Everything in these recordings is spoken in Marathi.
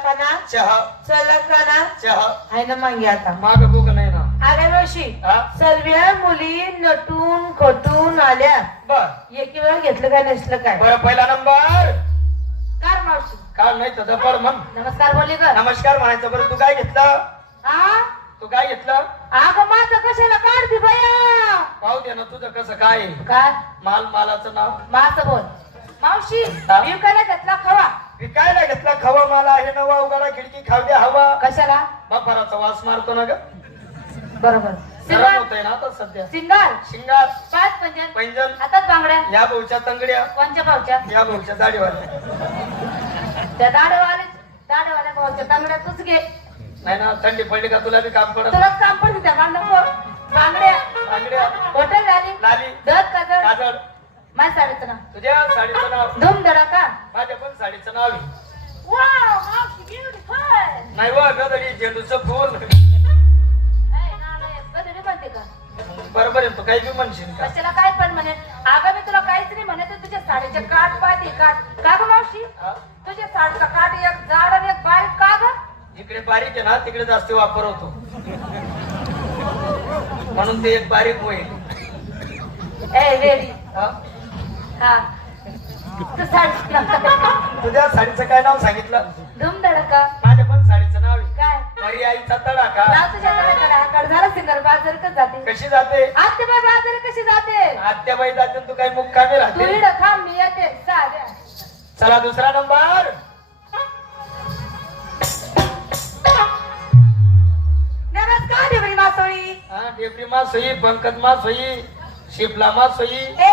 काना चहा चल काना चहा आहे ना मागे आता माग बुक नाही ना. अरे मावशी हा? सर्व मुली नटून खटून आल्या बर एकी वेळ घेतलं काय नसलं काय बरं पहिला नंबर कार मावशी काल नाही तर जबर म्हण. नमस्कार बोलली का नमस्कार म्हणायचं. बरं तू काय घेतलं? हा तू काय घेतलं? अगं माझं कशाला काढती बया पाहू दे ना तुझं कसं काय आहे. काय माल मालाचं नाव माझं बोल मावशी हा? विकायला घेतला खवा विकायला घेतला खवा मला आहे नवा उघडा खिडकी खाऊ द्या हवा कशाला बापाराचा वास मारतो ना ग. बरोबर गरम सिंगार होतंय ना आता सध्या. सिंगार शिंगार पाच पंजन पैंजण हातात बांगड्या या भाऊच्या तंगड्या कोणच्या भावच्या या भाऊच्या दाढीवाल्या. त्या दाढेवाल्या भावच्या तांगड्या तूच घे नाही ना थंडी पडली का तुला बी काम पडत. तुला काम पडते त्या बांगड्या तांगड्या हॉटेल झाली लाली दत काजळ काजळ माझ्या साडीचं नाव तुझ्या साडीचं नाव धूम धडाका माझ्या पण साडीचं नाव आहे. वाव मावशी ब्युटिफुल नाही व गदडी झेंडूचं फूल. कधी म्हणते का बरोबर आहे. तू काही बी म्हणशील का? कशाला काय पण म्हणे अगं मी तुला काहीच नाही म्हणत तुझ्या साडीचे काठ पाहते काठ का ग मावशी हा? तुझ्या साडीचा काठ एक जाड आणि एक बारीक का ग जिकडे बारीक आहे ना तिकडे जास्त वापर होतो म्हणून ते एक बारीक होईल. ए वेरी हा? हा तू साडी तुझ्या साडीचं काय नाव सांगितलं? धूम धडाका माझ्या पण साडीचं नाव आहे काय मरी आईचा तडाखा. नाव तुझ्या तडाकडे झालं सिंगर बाजार कस जाते कशी जाते? आत्याबाई बाजार कशी जाते आत्याबाई जाते तू काही मुक्कामी तू राहते. इड थांब मी येते साध्या चला दुसरा नंबर. नमस्कार देवरी मासोळी हा डेबरी मास होई पंकज मास होई शिपला मास होई. ए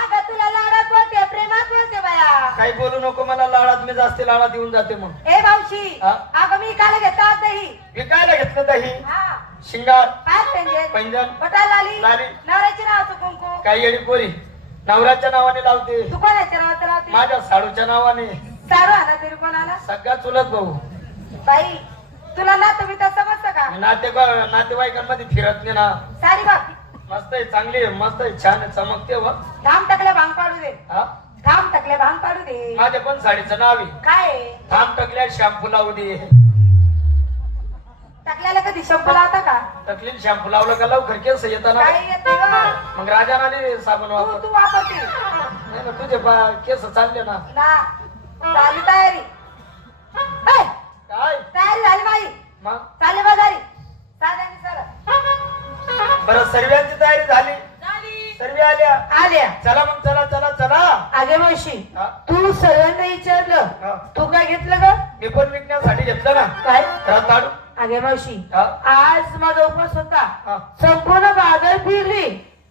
अगं तुला लाडात बोलते प्रेमात बोलते बाया काही बोलू नको मला लाडात मी जास्त लाडात येऊन जाते मग. ए मावशी हा? अगं मी काल घेता दही विकायला घेतलं दही हा शिंगार पाच पेंजे पैंजण बटाल आली लाली. नवऱ्याची नावाचं कुंकू काही येडी पोरी नवऱ्याच्या नावाने लावते तू कोणाच्या नावाचं लावते माझ्या साडूच्या नावाने. सारू आला तरी कोणाला सगळा चुलत भाऊ. बाई तुला ना तुम्ही तर समजतं का नातेवाईकांमध्ये फिरत नाही ना. सारी बाबी मस्त आहे चांगली आहे मस्त आहे छान आहे चमकते व. धाम टाकल्या भांग पाडू दे हा? धाम टाकल्या भांग पाडू दे माझ्या पण साडीचं नाव आहे काय आहे? थांब टकल्या शॅम्पू लावू दे. टाकल्याला कधी शंपू लावता का टकलीन शॅम्पू लावलं का लवखर केस येताना. काय येते ग? मग राजाने साबण तू वापर. तू वापरते नाही ना तुझे केस चालले ना. ना झाली तयारी ए, काय तयारी झाली बाई मग चाले बाजारी साध्याने सर बरं सर्वांची तयारी झाली. सर्व आल्या आल्या चला मग चला चला चला. आगे मावशी हा? तू सर्वांना विचारलं हा. तू काय घेतलं ग मी पण विकण्यासाठी घेतलं ना काय रताळू. आगे मावशी हा? आज माझा उपवास होता हा. संपूर्ण बाजार फिरली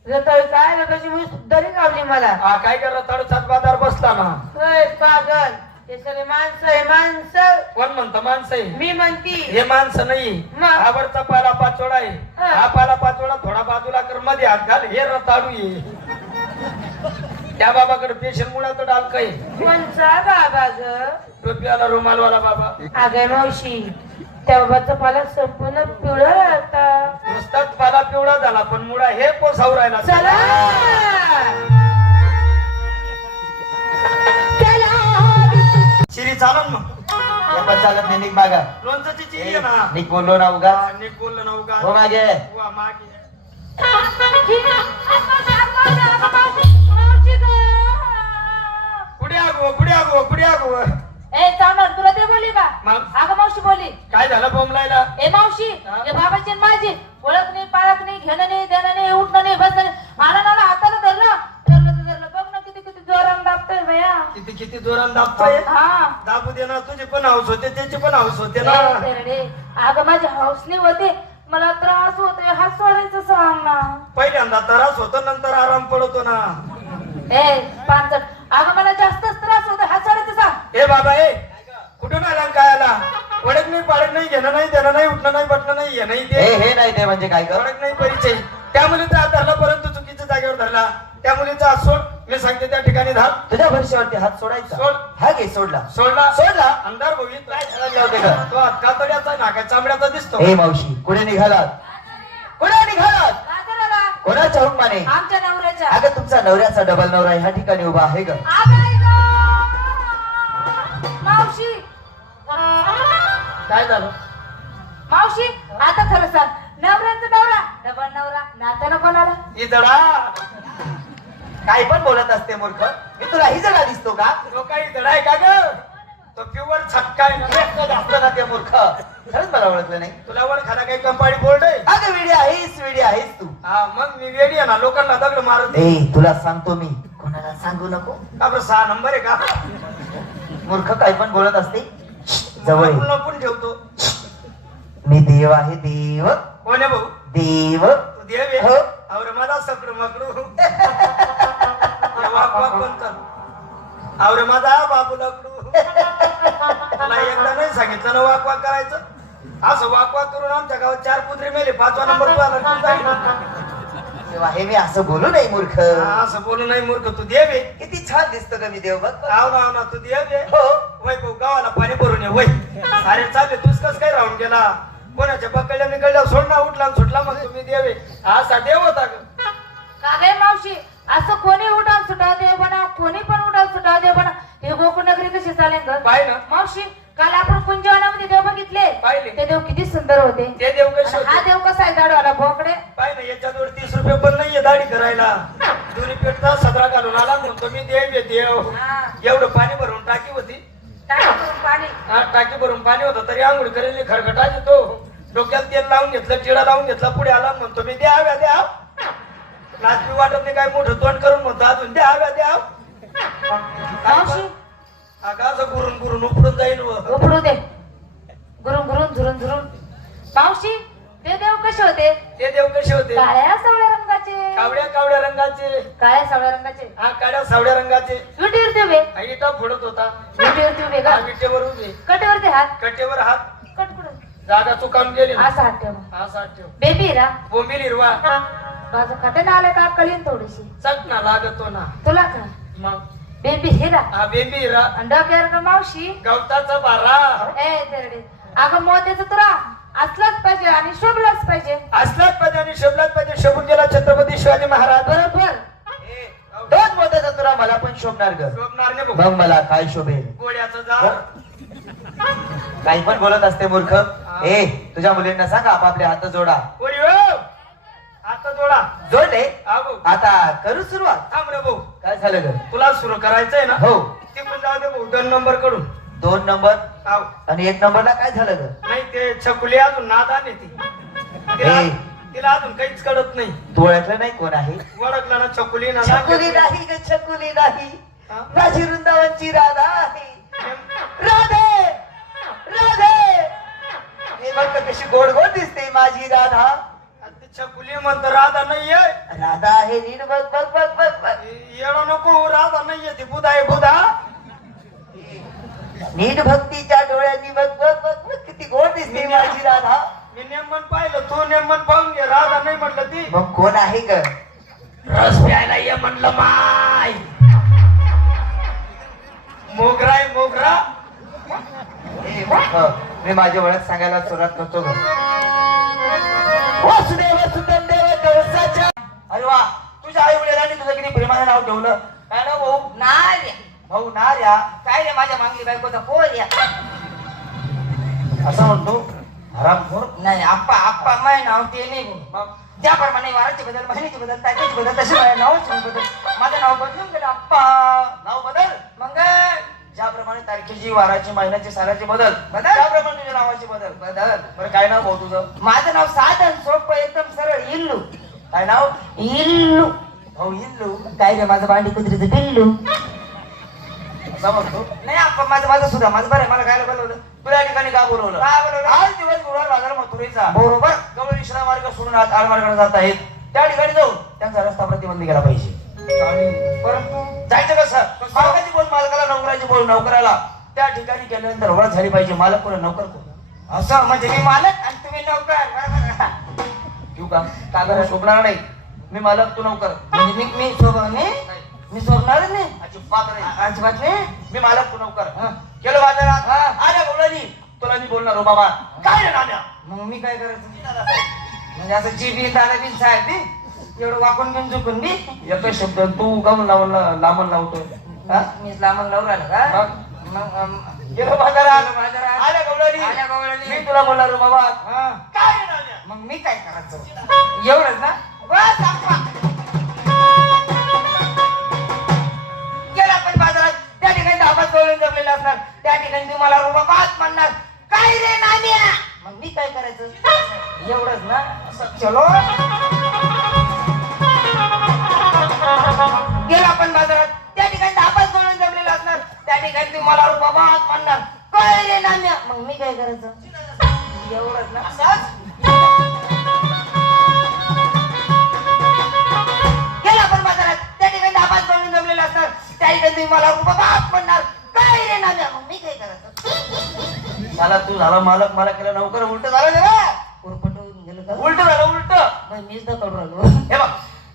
रताळी काय रताची मी दरी गावली मला हा काय कर रताळूचाच बाजार बसला ना. होय, पागल हे सगळे माणसं आहे माणसं कोण म्हणतं माणसं आहे? मी म्हणती हे माणसं नाही. मग? आवडता पाला पाचोळा आहे. हा. हा पाला पाचोळा थोडा बाजूला कर मध्ये हात घाल हे रताळू ये. त्या बाबाकडे पेशंट मुळा तर डाल काही कोणचा बाबा ग टोपीवाला रुमालवाला बाबा. आगे मावशी त्या बाबाचा पाला संपूर्ण पिवळा राहता नुसताच पाला पिवळा झाला पण मुळा हे कोसावर राहिला. चला चिरी चालन मग. हे पण चालत नाही निघ मागा. लोणचं चिरी आहे ना. निघ बोललो ना उगा. हा, नीट बोललं ना उगा. हो मागे. वा, मागे. कुठे आगो कुठे आगो कुठे आगो. ए चावणार तुला ते बोलली का मग? अगं मावशी बोलली काय झालं बोंबलायला? ए मावशी हा? हे बाबाची आणि माझी ओळख नाही पाळख नाही घेणं नाही देणं नाही उठणं नाही बसणं नाही आनंदाला हाताला धरलं धरलं तर धरलं बघ ना किती किती जोरानं दाबतोय भया किती किती जोरान दाबतोय. हा दाबू दे ना. तुझे पण हाऊस होते त्याचे पण हाऊस होते ना. अगं माझी हाऊसनी होते मला त्रास होतोय हात सोडायचं सांग ना पहिल्यांदा त्रास होतो नंतर आराम पडतो ना. ए पांचट अगं मला जास्तच त्रास होतोय हात सोडायचं सांग ए बाबा ए कुठून आला आणि काय आला? ओळख नाही पाळख नाही घेणं नाही देणं नाही उठणं नाही बटणं नाही हे नाही हे ते हे नाही ते म्हणजे काय कर. ओळख नाही परिचय. त्या मुलीचा हात धरला परंतु चुकीच्या जागेवर धरला. त्या मुलीचा हात सोड मी सांगते त्या ठिकाणी धार. तुझ्या भरशीवरती हात सोडायचा. सोड. हा घे सोडला. सोडला सोडला. अंधार भोगीत काय ठरवले होते का? तो हात कातड्याचा नाका चामड्याचा दिसतो. हे मावशी कुठे निघालात? कुठे निघालात? काय करायला कोणाच्या हुकमाने? आमच्या नवऱ्याच्या अगं तुमचा नवऱ्याचा डबल नवरा ह्या ठिकाणी उभा आहे ग. अगं, आई गं. मावशी काय झालं मावशी आता खरं सांग, नवऱ्याचा नवरा डबल नवरा नात्याला कोणाला? इजडा काय पण बोलत असते मूर्ख. मी तुला ही जगा दिसतो का? तो काही इजडा आहे का ग? तो प्युअर छक्का आहे ना. असतं ना ते मूर्ख. खरंच मला ओळखलं नाही. तुला वर खाना काही कंपाडी बोर्ड आहे? अगं वेडी आहेस तू. हा मग मी वेडी आहे ना, लोकांना दगड मारत ए तुला सांगतो मी, कोणाला सांगू नको. का बरं 6 नंबर आहे का? मूर्ख काय पण बोलत असते. जवळ ये. लपून ठेवतो. मी देव आहे, देव कोण आहे भाऊ? देव. तू देव आहे? हो. अवरे माझा सकडू मकडू वाक वाक कोण चालू? अवरे माझा बाबू लकडू. तुला एकदा नाही सांगितलं ना वाक वाक करायचं? असं वाक वाक करून आमच्या गावात 4 कुत्रे मेले, 5वा नंबर तू आला. देव आहे मी असं बोलू नाही मूर्ख. असं बोलू नाही मूर्ख. तू देव आहे. किती छान दिसतो का मी देव बघ. आव ना तू देव आहे. हो. वय भाऊ गावाला पाणी भरून ये वय. अरे चालले तूच कस काय राहून गेला? कोणाच्या पकडल्या निकडल्या सोडला उठला आणि सुटला मग तुम्ही देव आहे. असा देव होता ग. का गे मावशी, असं कोणी उठाव सुटाव देव बना, कोणी पण उठाव सुटाव देव बना. हे गोकुळ नगरी कशी चालेल ग? पाय ना. मावशी काल आपण कुंजवनामध्ये देव बघितले. पाहिले. ते देव किती सुंदर होते. ते देव कसे आणि हा होते? देव कसा आहे दाढवाला भोकडे. पाय ना याच्याजवळ 30 रुपये पण नाहीये दाढी करायला. दुरी पेटचा सदरा घालून आला म्हणतो मी देव आहे देव. हा. एवढं पाणी भरून टाकी होती. काय करून पाणी. हा टाकी भरून पाणी होतं तरी आंघोळ करेल खरकटा येतो. डोक्यात तेल लावून घेतलं, टिळा लावून घेतला, पुढे आला म्हणतो मी द्याव्या द्या. लाजमी वाटत नाही काय मोठं तोंड करून म्हणतो अजून द्याव्या द्या. मावशी अगं असं गुरून गुरून उपडून जाईल व. उपडू दे. गुरुम गुरुम झुरून झुरून. मावशी ते देव कसे होते? ते देव कसे होते? काळ्या सावळ्या रंगाचे. कावड्या कावड्या रंगाचे. काळ्या सावळ्या रंगाचे. हा काळ्या सावड्या रंगाचे. विटीवरती उभे. हा, इटा फोडत होता. विटीवरती उभे का? हा, विटेवर उभे. कटेवरती हात. कटेवर हात. कट कुठं? जागा चुकावून गेली ना. असा हात ठेवा. हा साठ ठेव. बेबी रा बोंबील हिरवा. बाजू खाते ना आले का कळीन थोडीशी. चट ना लागतो ना. तुला का मग बेबी हिरा हा बेंबी हिरा. अंडा का मावशी. गवताचा बारा. ए तेरडे अगं मोत्याचं तुरा असलाच पाहिजे आणि शोभलाच पाहिजे. असलाच पाहिजे आणि शोभलाच पाहिजे. शोभून गेला छत्रपती शिवाजी महाराज. बरोबर. दोन मोत्याचा तुला मला पण शोभणार ग. शोभणार नाही भाऊ. मग मला काय शोभेल. गोड्याचं झाड. काही पण बोलत असते मूर्ख. ए तुझ्या मुलींना सांगा आपापले हात जोडा. गोडी हो. आता जोडा. जोडले. हा भाऊ. आता करू सुरुवात. थांब रे भाऊ. काय झालं ग. तुला सुरू करायचंय ना. हो. तिकडून जाऊ दे भाऊ 2 नंबर कडून. 2 नंबर हाव. आणि 1 नंबरला काय झालं ग. नाही ते छकुली अजून नादान आहे ती. तिला ए. तिला अजून काहीच कळत नाही. तू ओळखलं नाही कोण आहे. ओळखलं ना छकुली ना. छकुली नाही ग, छकुली नाही. हा? माझी वृंदावनची राधा आहे. राधे राधे. हे बघ कशी गोड गोड दिसते माझी राधा. ती छकुली म्हणतो राधा नाहीये. राधा आहे नीट बघ बघ बघ बघ बघ. येणं नको. राधा नाहीये ती बुधा आहे बुधा. नीट भक्तीच्या डोळ्यांनी बघ बघ बघ बघ किती गोड दिसते माझी राधा. मी नेमन पाहिलं तू नेमन पाहून घे. राधा नाही म्हटलं ती. मग कोण आहे ग. रस प्यायला ये म्हणलं माय. मोगरा आहे मोगरा. ए, हो, मी माझी ओळख सांगायला सुरुवात करतो ग. वासुदेव सुतम देव कळसाच्या. अरे वा तुझ्या आई वडिलांनी तुझं किती प्रेमाने नाव ठेवलं. काय नाव भाऊ. नार्या. भाऊ नार्या. काय रे माझ्या मागली बायकोचा पोर या. असं म्हणतो हरामखोर. नाही आप्पा आप्पा माय नाव ते नाही भाऊ. ज्याप्रमाणे वाराची बदल महिन्याची बदल तारखेची बदल तसे माझ्या नावाची बदल. माझं नाव बदलून गेलं आप्पा. नाव बदल. मग ज्याप्रमाणे तारखेची वाराची महिन्याची सालाची बदल बदल. त्याप्रमाणे तुझ्या नावाची बदल. बदल. बरं काय नाव भाऊ तुझं. माझं नाव साधन सोपं एकदम सरळ इल्लू. काय नाव. इल्लू. भाऊ इल्लू. काय रे माझं भांडी कुत्रीचं पिल्लू. असं म्हणतो. नाही आप्पा माझं सुद्धा माझं बरं आहे. मला काय बोलवलं. तुझ्या ठिकाणी का बोलवलं. काय बोलवलं. आज दिवस गुरुवार बाजार मथुरेचा. बरोबर. गवळी शिरा मार्ग सोडून आज आळमार्गाला जात आहेत. त्या ठिकाणी जाऊन त्यांचा रस्ता प्रतिबंध केला पाहिजे. जायचं कसं. मालकाची बोल मालकाला, नोकराची बोल नोकराला. त्या ठिकाणी गेल्यानंतर ओळख झाली पाहिजे. मालक कोण नोकर कोण. असं म्हणजे मी मालक आणि तुम्ही नोकर. ठेवू का. कागद शोभणार नाही. मी मालक तू नोकर. म्हणजे मी मी सोडणार नाही. अजिबात नाही. अजिबात नाही. मी मालक तू नोकर. हं. गेलो बाजारात. अरे बोलानी तुला मी बोलणार हो बाबा. काय रे नाण्या. मग मी काय करायचं. म्हणजे असं जी बी दादा बी साहेब बी एवढं वाकून घेऊन चुकून बी एकच शब्द तू गाऊन लावून लांबून लावतोय. मीच लांबून लावून राहिलं का. मग गेलो बाजारात गेलो बाजारात. आल्या गवळणी आल्या गवळणी. मी तुला बोलणार बाबा हा. काय रे नाम्या? मग मी काय करायचं एवढंच ना बस आप्पा. गेला पण बाजारात त्या ठिकाणी धाबात गवळण जमलेला असणार त्या ठिकाणी तुम्ही मला रुबाबात म्हणणार काय रे नाम्या मग मी काय करायचं एवढंच ना चलो गेला आपण बाजारात त्या ठिकाणी धाबात गवळण जमलेला असणार त्या ठिकाणी तुम्ही मला रुबाबात म्हणणार काय रे नाम्या मग मी काय करायचं एवढंच ना असंच गेला आपण बाजारात त्या ठिकाणी धाबात गवळण जमलेला असणार त्या ठिकाणी तुम्ही मला रुबाबात म्हणणार काय रे नाम्या मग मी काय करायचं मला तू झाला मालक मला केलं नौकर उलट झालं ना बा. उरपटून गेलं का उलट झालं उलट मग मीच तर करू राहिलो हे बघ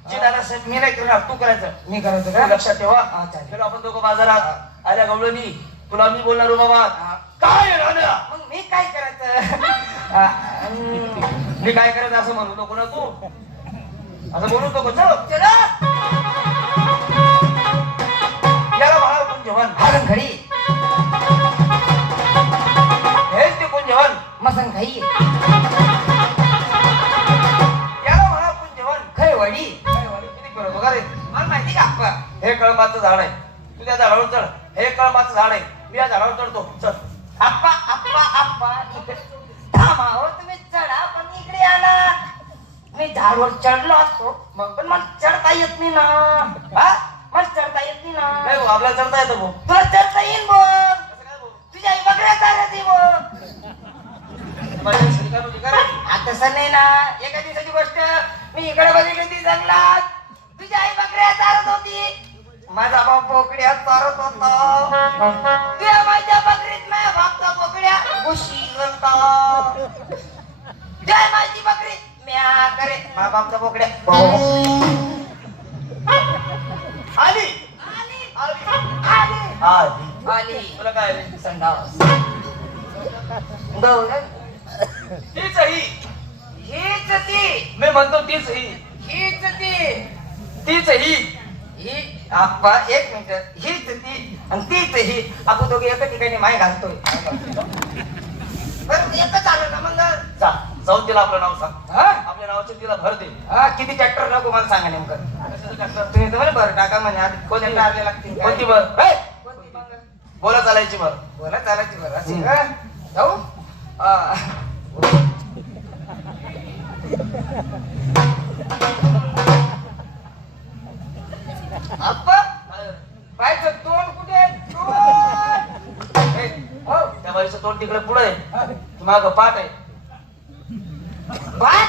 जी दादा साहेब मी नाही करणार तू करायचं मी करायचं तू का लक्षात ठेवा हा, चालेल. गेलो आपण दोघं बाजारात आल्या गवळणी तुला मी बोलणार हो बाबा काय आहे नाम्या? मग मी काय करायचं मी काय करायचं असं म्हणू नको ना तू असं बोलू नको चल चलो याला बाळा कोण जेवण हागण खडी हेच ते कोण जेवण मसन खाई याला बाळा कोण जेवण खय वडी काय वाली किती बरोबर का रे मला माहिती का अप्पा हे कळंबाचं झाड आहे तू त्या झाडावर चढ हे कळंबाचं झाड आहे मी या झाडावर चढतो चल अप्पा अप्पा अप्पा इकडे थांबा हो तुम्ही चढा पण इकडे या ना मी झाडवर चढलो असतो पण मला चढता येत नाही ना हा मला चढता येत नाही नाही ना भाऊ, आपल्याला चढता येतं भाऊ तुला चढता येईन बघ कसं काय भाऊ? तुझ्या आई बकऱ्या चालत बघ माझ्या श्रीकांत होती का रे? आता तसं नाही ना एका दिवसाची गोष्ट मी इकडे बघितली होती जंगलात तुझी आई बकऱ्या चारत होती माझा भाऊ बोकड्या चारत होता तुझ्या माझ्या बकरीत माझ्या बापचा बोकड्या घुशी घालता जय माझी बकरी म्या करे माझ्या बापचा बोकड्या आली आली आली आली आली आली तुला काय आली? संडास गवळण तीच ही हीच ती मी म्हणतो तीच ही हीच ती तीच ही ही आप्पा एक मिनिट हीच ती आणि तीच ही आपण दोघे एका ठिकाणी माय घालतोय बरं एकच आलं ना मग जा जाऊन तिला आपलं नाव सांग हा? आपल्या नावाचे तिला भर दे हा, किती ट्रॅक्टर नको मला सांगा नेमकं कशाचं टाकलं? तुम्ही तुम्हाला बरं टाका म्हणे आधी कोणती टारले लागतील काय? कोणती भर हे! कोणती मग? बोला चालायची भर बोला चालायची बरं अशी का जाऊ आप्पा बायचं तोंड कुठे आहे? तोंड हे, हो त्या बाईचं तोंड तिकडे पुढे माग पाठ आहे भात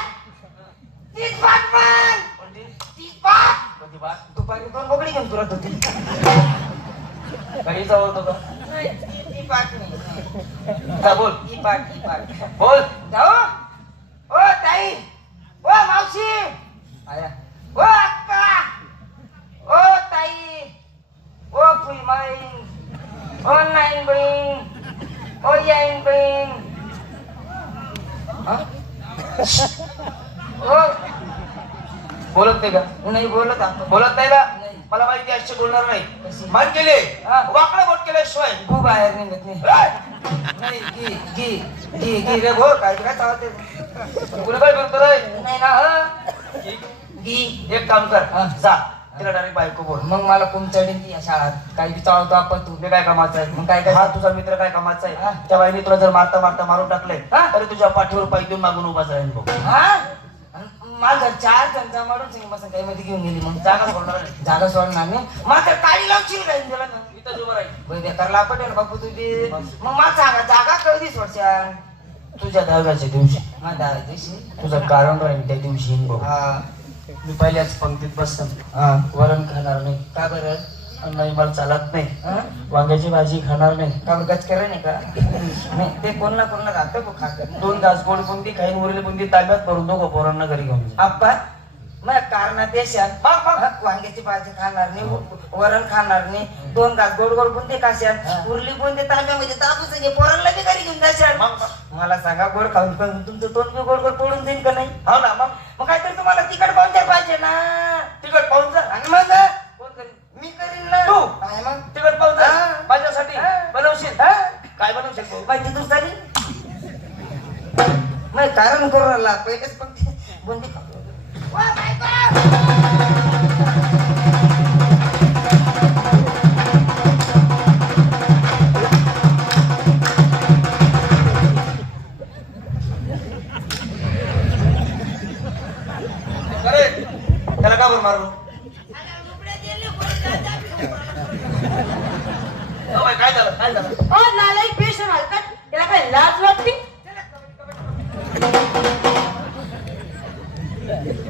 तीच भात पण कोणती तीच भात कोणती पाठ दुपारी दोन बोकडी घेऊन तुरत होती काही जवळ का नाही, ती पाठ नाही का बोल ही पाठ बोल जाऊ ओ ताई ओ मावशी आया ओ अक्का ओ ताई ओ फुलमाईन ओ नाईन बहीण ओ याईन बहीण ओ बोलत नाही का नाही बोलत आपण बोलत नाही ना नाही. मला माहिती अशी बोलणार नाही कशी? मान केले हा. वाकडं बोट केल्याशिवाय खूप बाहेर निघत नाही ए! नाही गी रे भो काय काय चालते तुला काय करतो रे नाही ना ह गी एक काम कर हा. जा तिला डायरेक्ट बायको बोल मग मला कोण चढीन ती या शाळात काही बी चालतो आपण तू तुझे काय कामाचं आहे मग काय काय? हा तुझा मित्र काय कामाचा हा. आहे त्या बाईने तुला जर मारता मारता मारून टाकले हा. तरी तुझ्या पाठीवर पाय देऊन मागून उभा जाईल भाऊ हा माझं चार त्यांचा मारून सिंग मसन काही मध्ये घेऊन गेली मग जागा सोडणार नाही जागा सोडणार नाही माझं काळी लावशील काय दिला ना इथं उभं राहील बरं, बेकारला पटेल बापू तुझी मग मला सांगा जागा कधी सोडच्या तुझ्या दहाव्याच्या दिवशी माझ्या दिवशी तुझं कारण राहील त्या दिवशी येईन भाऊ हा मी पहिल्याच पंक्तीत बसतो हा वरण खाणार नाही का बरं नाही मला चालत नाही हा? वांग्याची भाजी खाणार नाही का बरं गचकरे नाही का नाही ते कोण ना कोण राहतं गो खाकर 2 घास गोड बुंदी खाईन उरली बुंदी ताब्यात भरून दोघं पोरांना घरी घेऊन जा. आप्पा मग कारण देशात वांग्याची भाजी खाणार नाही वरण खाणार नाही 2 घास गोड गोड बुंदी खाशाल उरली बुंदी तांब्यामध्ये तापू सगळे पोरांना बी घरी घेऊन जाशाल मला सांगा गोड खाऊन खाऊन तुमचं तोंड बी गोड गोड पडून जाईल का नाही हो ना मग काहीतरी तुम्हाला तिकट पाहुणचार पाहिजे ना तिकट पाहून जा आणि मग कोण करीन मी करीन ना तू? काय मग तिकट पाहून जा हा. माझ्यासाठी हा. बनवशील हा? मग कारण करू राहिला पहिलेच पण बुंदी खातो. वा बायको! अरे त्याला का बरं मारलो? काय झालं काय झालं? ओ नालायक बेशरम हलकट, त्याला काय लाज वाटते?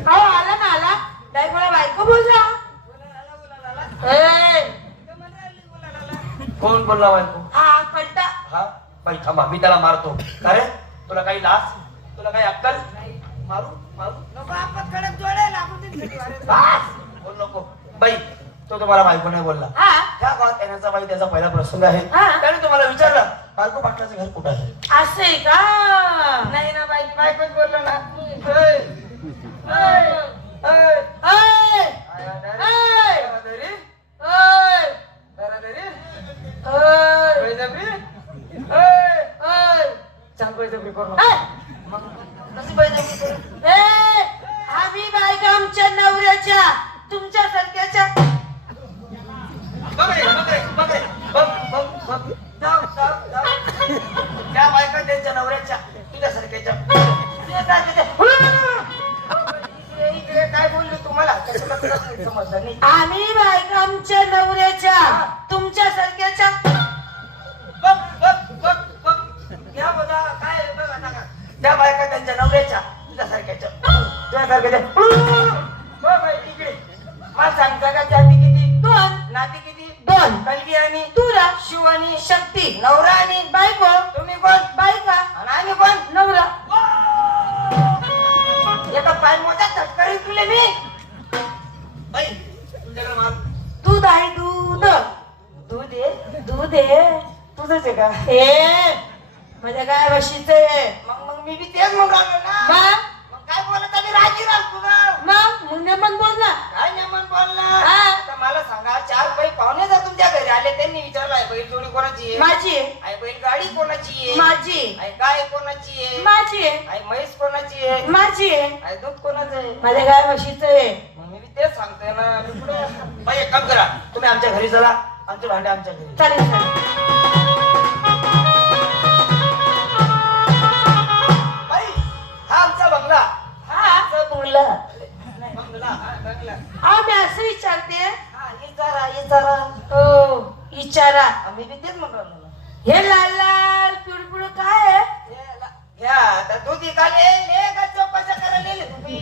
अहो आला ना आला, काय मला बायको बोलला? ए, कोण बोलला बायको? हा कळता. हा बाई थांबा मी त्याला मारतो. अरे तुला काही लाज, तुला काही अक्कल? मारू मारू नको आपण कडक जोडे लागून दिली. बास! बोल नको बाई. तो तुम्हाला बायको नाही बोलला. हा त्या गावात येण्याचा बाई त्याचा पहिला प्रसंग आहे. हा. त्याने तुम्हाला विचारलं बायको पाटलाचं घर कुठं आहे? असं आहे का? नाही ना बायकोच बोललो ना. ऐ, ऐ, ऐ. ऐ, आया दारी, ऐ, आया दारी, ऐ, दारा दारी, ऐ, बळजबरी, ऐ. ऐ. चाल बळजबरी करू नको. ऐ, कशी बळजबरी करू? ए, आम्ही बायका आमच्या नवऱ्याच्या तुमच्यासारख्याच्या. बघ रे, बघ रे, बघ रे. बघ, बघ, बघ. जाऊ, जाऊ, जाऊ. त्या बायका त्यांच्या नवऱ्याच्या तुझ्यासारख्याच्या तुझ्यासारख्याच्या. इकडे काय बोललो तुम्हाला कसं समजलं नाही. आम्ही बायका आमच्या नवऱ्याच्या तुमच्यासारख्याच्या. बघ, बघ, बघ, बघ. या बघा काय आहे, बघ आता का. त्या बायका त्यांच्या नवऱ्याच्या तुझ्यासारख्याच्या तुझ्यासारख्याच्या. हो बाई इकडे मला सांगता का जाती किती दोन नाती किती दोन कलगी आणि तुरा शिव आणि शक्ती नवरा आणि बायको तुम्ही कोण बायका आणि आम्ही कोण नवरा. एका पाय मोठा तटकरी तुले मी बाई तुझ्याकडे मार. दूध आहे दूध. दूध आहे दूध आहे. तुझंच आहे का हे माझ्या गाय म्हशीचं आहे. मग मी बी तेच म्हणून राहिलो ना मग मग काय बोलत आम्ही राजी राहतो तुला मग नेमन बोल ना. काय नेमन बोलला हा. तर मला सांगा चार बाई पाहुणे जर तुमच्या घरी आले त्यांनी विचारलं आहे बैल जोडी कोणाची आहे माझी आहे. आई बैल गाडी कोणाची आहे माझी आई गाय कोणाची आहे माझी आहे. आई म्हैस कोणाची आहे माझी आहे. आई दूध कोणाचं आहे माझ्या गाय म्हशीचं आहे. मग मी बी तेच सांगतोय ना मी पुढे बाई एक काम करा तुम्ही आमच्या घरी चला आमचे भांडे आमच्या घरी. चालेल चालेल. बाई हा आमचा बंगला. हा बोलला. बंगला हा बंगला. आम्ही असं विचारते. हा इचारा हो विचारा. आम्ही बी तेच म्हणून राहिलो ना. हे लाल लाल पिळपुळ काय आहे? ह्या आता दूध इकाले ले का चौकशा करायला येले तुम्ही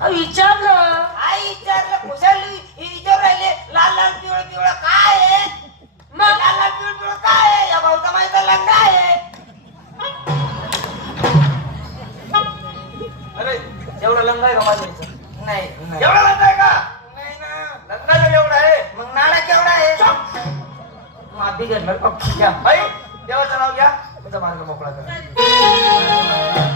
अहो, विचारलं. आई विचारलं कुशाल विचार राहिले लाल लाल पिवळ पिवळ काय आहे मग लाल लाल पिवळ पिवळ काय आहे या भाऊचा माहिती लंगा आहे अरे एवढा लंग आहे का माझ्या इथं? नाही एवढा लंग आहे का? नाही ना लंगाला एवढा आहे. मग नाडा केवढा आहे माफी घेतलं. बाई देवाचं नाव घ्या तुमचा मार्ग मोकळा करा.